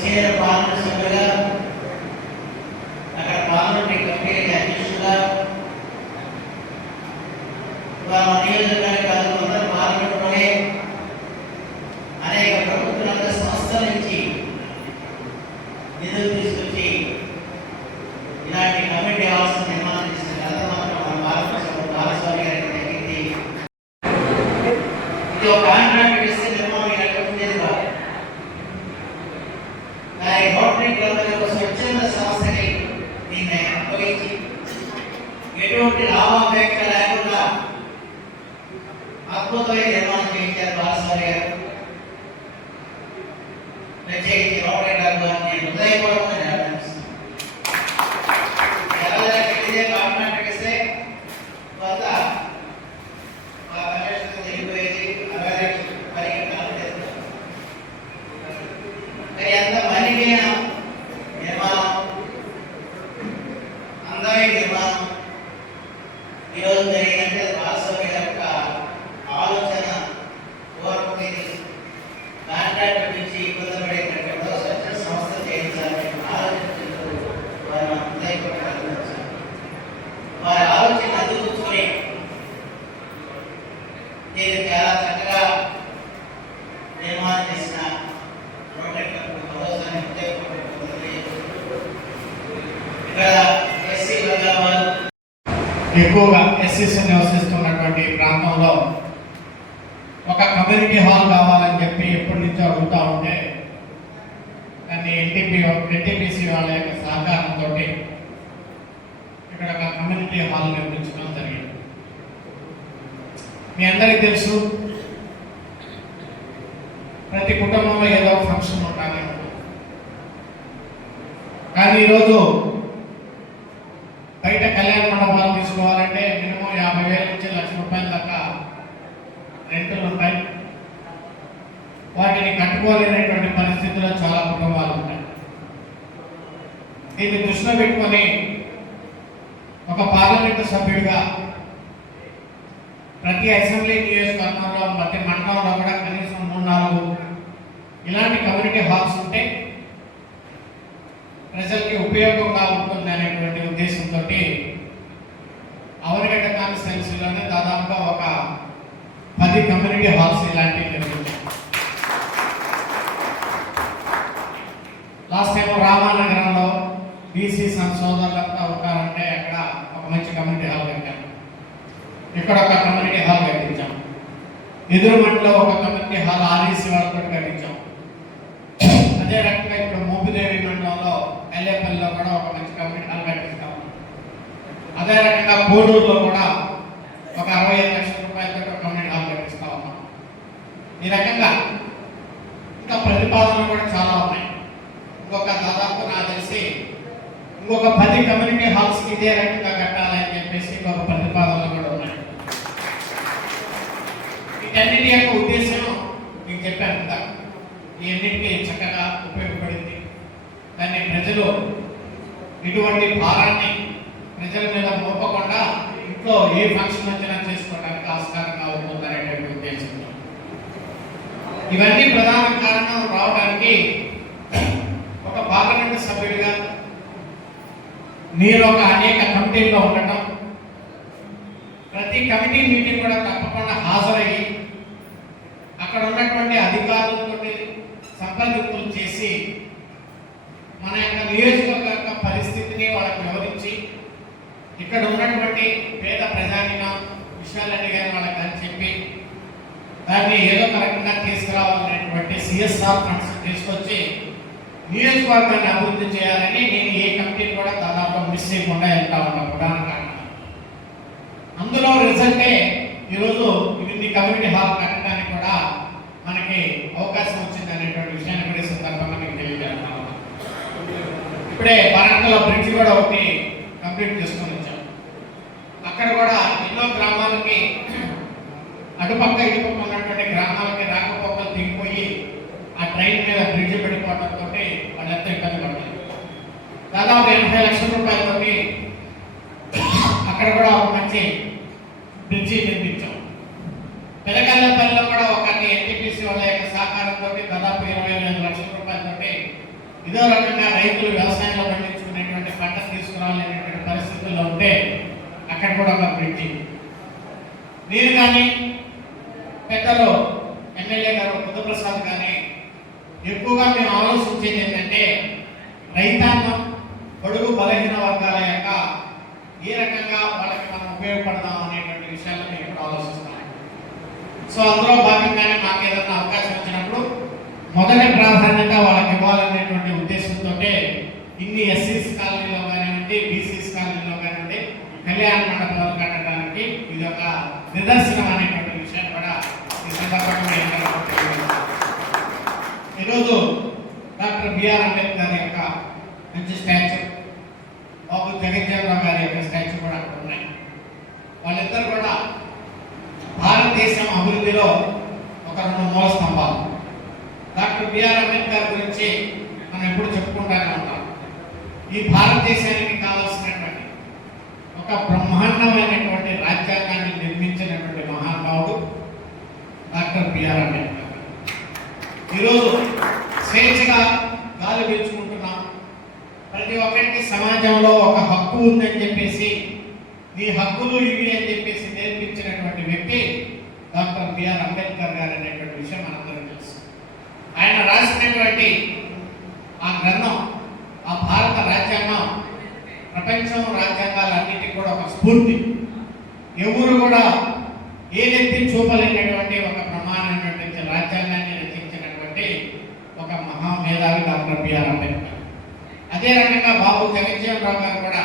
ఒక పార్లమెంట్ సభ్యులుగా అక్కడ పార్లమెంటరీ వాళ్ళ నియోజకవర్గానికి పార్లమెంట్లోనే అనేక ప్రభుత్వ రంగ సంస్థల నుంచి నిధులు తీసుకొచ్చి ఇలాంటి కమిటీ నిర్మాణం చేసిన మాత్రం మన బాలస్వామి ఇది ఒక కాంట్రాక్ట్ ఎటువంటి లాభాపేక్ష లేకుండా అద్భుతమైన నిర్మాణం చేయించారు బాలస్వామి గారు ప్రత్యేకించి రోటరీ క్లబ్ గారిని నేను హృదయపూర్వకంగా ఎక్కువగా ఎస్సీసీ నివసిస్తున్నటువంటి ప్రాంతంలో ఒక కమ్యూనిటీ హాల్ కావాలని చెప్పి ఎప్పటి నుంచో అడుగుతూ ఉంటే దాన్ని ఎన్టీపీ ఎన్టీపీసీ వాళ్ళ యొక్క సహకారంతో ఇక్కడ ఒక కమ్యూనిటీ హాల్ నిర్మించడం జరిగింది. మీ అందరికీ తెలుసు ప్రతి కుటుంబంలో ఏదో ఒక ఫంక్షన్ ఉండాలి కానీ ఈరోజు రూపాయల దాకా రెంట్లు ఉంటాయి. వాటిని కట్టుకోలేనటువంటి పరిస్థితుల్లో చాలా కుటుంబాలు ఉంటాయి. దీన్ని దృష్టిలో పెట్టుకొని ఒక పార్లమెంటు సభ్యుడిగా ప్రతి అసెంబ్లీ నియోజకవర్గంలో ప్రతి మండలంలో కూడా కనీసం మూడు నాలుగు ఇలాంటి కమ్యూనిటీ హాల్స్ ఉంటే ప్రజలకి ఉపయోగంగా ఉంటుంది అనేటువంటి ఉద్దేశంతో అవనిగడ్డ కాన్స్టిట్యున్సీలోనే దాదాపుగా ఒక పది కమ్యూనిటీ హాల్స్ ఇలాంటివి నిర్మించాం లాస్ట్ టైం రామానగరంలో బీసీ సోదరులంతా ఉంటారంటే అక్కడ ఒక మంచి కమ్యూనిటీ హాల్ కట్టాం ఇక్కడ ఒక కమ్యూనిటీ హాల్ కట్టించాం. ఎదురుమంటలో ఒక కమ్యూనిటీ హాల్ ఆర్ఈసీ వాళ్ళతో కట్టించాం. అదే రకంగా ఇప్పుడు మోపిదేవి మండలంలో ఎల్లేపల్లిలో కూడా ఒక మంచి కమ్యూనిటీ హాల్ కట్టిస్తాం అదే రకంగా కోడూరులో కూడా ఒక అరవై ఐదు లక్షల రూపాయలతో ఒక కమ్యూనిటీ హాల్ కట్టిస్తా ఉన్నాం ఈ రకంగా ఇంకా ప్రతిపాదనలు కూడా చాలా ఉన్నాయి. ఇంకొక దాదాపు నాకు తెలిసి ఇంకొక పది కమ్యూనిటీ హాల్స్ ఇదే రకంగా కట్టాలని చెప్పేసి ఇంకొక ప్రతిపాదనలు కూడా ఉన్నాయి. వీటన్నిటి యొక్క ఉద్దేశం మీకు చెప్పాను కదా. ఈ అన్నిటికీ చక్కగా ఉపయోగపడింది. దాన్ని ప్రజలు ఇటువంటి భారాన్ని ప్రజల మీద మోపకుండా ఇంట్లో ఏ ఫంక్షన్ వచ్చినా ఇవన్నీ ప్రధాన కారణం రావడానికి ఒక పార్లమెంట్ సభ్యుడిగా మీరు ఒక అనేక కమిటీల్లో ఉండటం ప్రతి కమిటీ మీటింగ్ కూడా తప్పకుండా హాజరయ్యి అక్కడ ఉన్నటువంటి అధికారులతో సంప్రదింపులు చేసి మన యొక్క నియోజకవర్గ యొక్క పరిస్థితిని వాళ్ళకి వివరించి ఇక్కడ ఉన్నటువంటి పేద ప్రజానిగా విషయాలన్నీ కానీ వాళ్ళకి అని చెప్పి దాన్ని ఏదో కరెక్ట్గా తీసుకురావాలనేటువంటి సిఎస్ఆర్ ఫండ్స్ తీసుకొచ్చి నియోజకవర్గాన్ని అభివృద్ధి చేయాలని నేను ఏ కమిటీని కూడా దాదాపు మిస్ చేయకుండా వెళ్తా ఉన్నా ప్రధాన కారణం అందులో రిజల్టే ఈరోజు ఇది కమ్యూనిటీ హాల్ కట్టడానికి కూడా మనకి అవకాశం వచ్చింది అనేటువంటి విషయాన్ని కూడా ఈ సందర్భంగా మీకు తెలియజేస్తా ఇప్పుడే వరంగల్లో బ్రిడ్జ్ కూడా ఒకటి కంప్లీట్ చేసుకొని వచ్చాం. అక్కడ కూడా ఎన్నో గ్రామాలకి అటుపక్క ఇటుపక్క ఉన్నటువంటి గ్రామాలకి రాకపోకలు దిగిపోయి ఆ ట్రైన్ మీద బ్రిడ్జ్ పెట్టుకోవడంతో వాళ్ళంతా ఇబ్బంది పడ్డారు దాదాపు ఎనభై లక్షల రూపాయలతోటి అక్కడ కూడా ఒక మంచి బ్రిడ్జి నిర్మించాం. పెదకల్లపల్లిలో కూడా ఒక ఎన్టీపీసీ వాళ్ళ యొక్క సహకారంతో దాదాపు ఇరవై ఐదు లక్షల రూపాయలతో ఇదో రకంగా రైతులు వ్యవసాయంలో పండించుకునేటువంటి పంట తీసుకురావాలనేటువంటి పరిస్థితుల్లో ఉంటే అక్కడ కూడా ఒక బ్రిడ్జి. నేను కానీ పెద్దలు ఎమ్మెల్యే గారు బుద్ధప్రసాద్ కానీ ఎక్కువగా మేము ఆలోచించేది ఏంటంటే రైతాంగం పొడుగు బలహీన వర్గాల యొక్క ఏ రకంగా వాళ్ళకి మనం ఉపయోగపడదాం అనేటువంటి విషయాలు మేము ఇప్పుడు ఆలోచిస్తాం సో అందులో భాగంగానే మాకు ఏదైనా అవకాశం వచ్చినప్పుడు మొదటి ప్రాధాన్యత వాళ్ళకి ఇవ్వాలనేటువంటి ఉద్దేశంతో ఇన్ని ఎస్సీస్ కాలనీలో కానివ్వండి బీసీస్ కాలనీలో కానివ్వండి కళ్యాణ మండపాలు కట్టడానికి ఇది ఒక నిదర్శనం అనేటువంటి విషయం కూడా ఈ సందర్భంగా ఈరోజు డాక్టర్ బిఆర్ అంబేద్కర్ యొక్క మంచి స్టాచ్యూ బాబు గారి యొక్క స్టాచ్యూ కూడా అక్కడ ఉన్నాయి. వాళ్ళిద్దరు కూడా భారతదేశం అభివృద్ధిలో ఒక రెండు మూల స్తంభాలు. డాక్టర్ బిఆర్ అంబేద్కర్ గురించి మనం ఎప్పుడు చెప్పుకుంటానే ఉంటాం. ఈ భారతదేశానికి కావాల్సినటువంటి ఒక బ్రహ్మాండమైనటువంటి రాజ్యాంగాన్ని నిర్మించినటువంటి మహానుభావుడు డాక్టర్ బిఆర్ అంబేద్కర్. ఈరోజు స్వేచ్ఛగా గాలి పీల్చుకుంటున్నాం. ప్రతి ఒక్కరికి సమాజంలో హక్కు ఉందని చెప్పేసి నీ హక్కులు ఇవి అని చెప్పేసి నేర్పించినటువంటి వ్యక్తి డాక్టర్ బిఆర్ అంబేద్కర్ గారు అనేటువంటి విషయం మనందరం తెలుసు. ఆయన రాసినటువంటి ఆ గ్రంథం ఆ భారత రాజ్యాంగం ప్రపంచం రాజ్యాంగాలన్నిటికీ కూడా ఒక స్ఫూర్తి. ఎవరు కూడా ఏదెత్తి చూపలేనటువంటి ఒక ప్రమాణమైనటువంటి రాజ్యాంగాన్ని రచించినటువంటి ఒక మహామేధావి డాక్టర్ బిఆర్ అంబేద్కర్. అదే రకంగా బాబు జగజ్జీవన్ రావు గారు కూడా